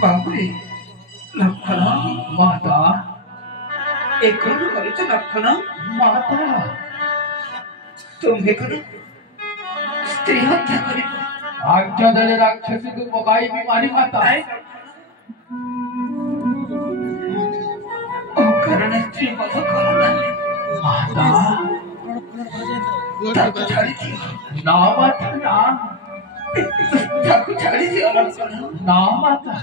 बापरे लक्षण माता एक लक्षण माता तुम्ही स्त्री हत्या कर आमच्या दले राक्षसी तू बघाई मी मारी माता कारण स्त्री बघ करून आले माता छाड़ी ना माता ना छाड़ी दिया ना माता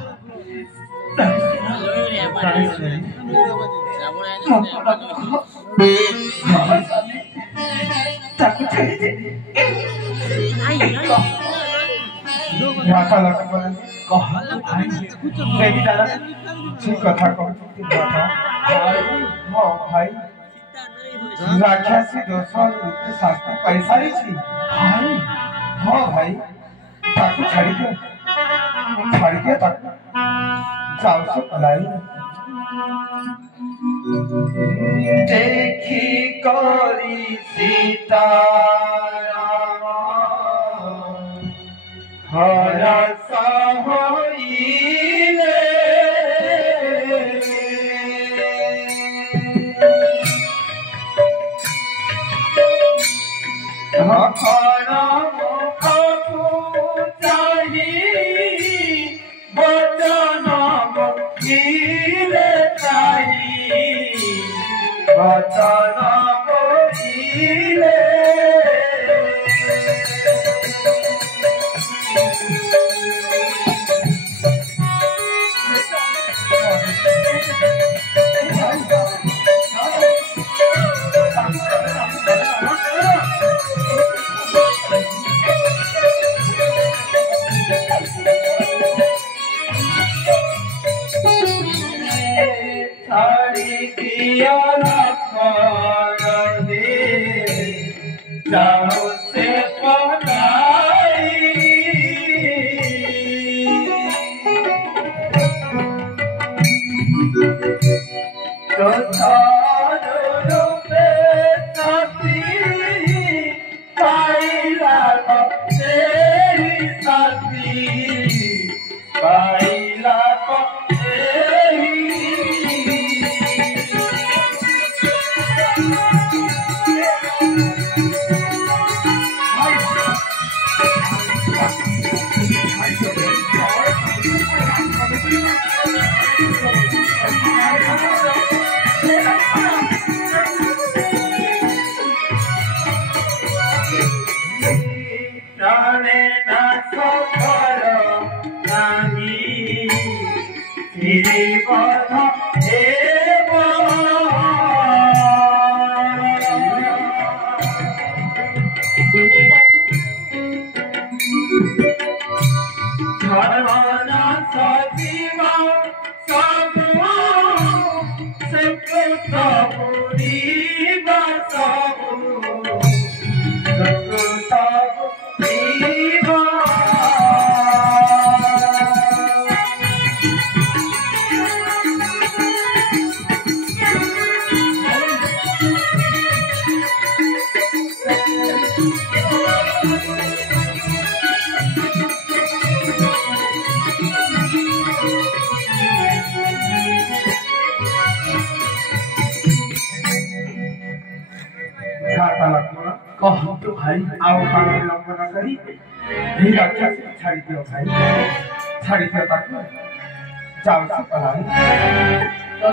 राक्षसी दोष शास्त्री पैसा भाई हाँ भाई ताकू छाड़ी दिया ताकू जाओ से पलाई देखी करी सीता हरा साहोइले हमारा मुखू चाही बचना मुखीले चाही बचना मुखीले छाड़ी दियो भाई छाड़ी दियो ताकू जाओ से पढ़ाई तो